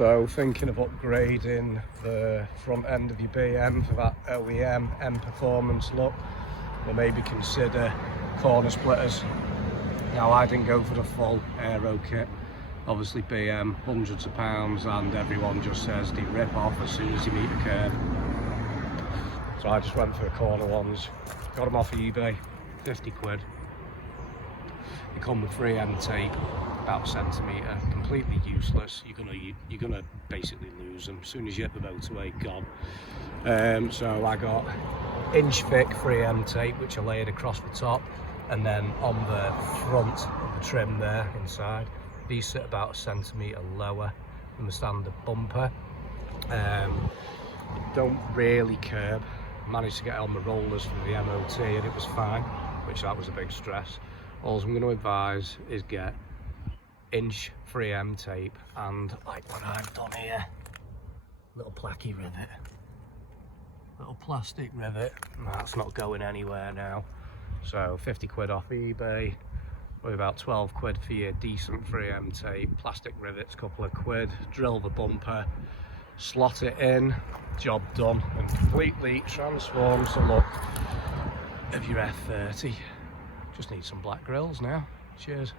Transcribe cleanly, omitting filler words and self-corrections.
So thinking of upgrading the front end of your BM for that OEM M performance look, or maybe consider corner splitters. Now I didn't go for the full aero kit, obviously BM hundreds of pounds and everyone just says they rip off as soon as you meet the curb. So I just went for the corner ones, got them off eBay, 50 quid. They come with 3M tape, about a centimetre, completely useless. You're gonna basically lose them as soon as you hit the motorway, gone. So I got inch thick 3M tape, which I laid across the top, and then on the front of the trim there inside. These sit about a centimetre lower than the standard bumper. Don't really curb. Managed to get on the rollers for the MOT and it was fine, which that was a big stress. All I'm going to advise is get inch 3M tape and, like what I've done here, little placky rivet, little plastic rivet. That's not going anywhere now. So 50 quid off eBay, with about 12 quid for your decent 3M tape, plastic rivets, couple of quid, drill the bumper, slot it in, job done, and completely transforms the look of your F30. Just need some black grills now. Cheers.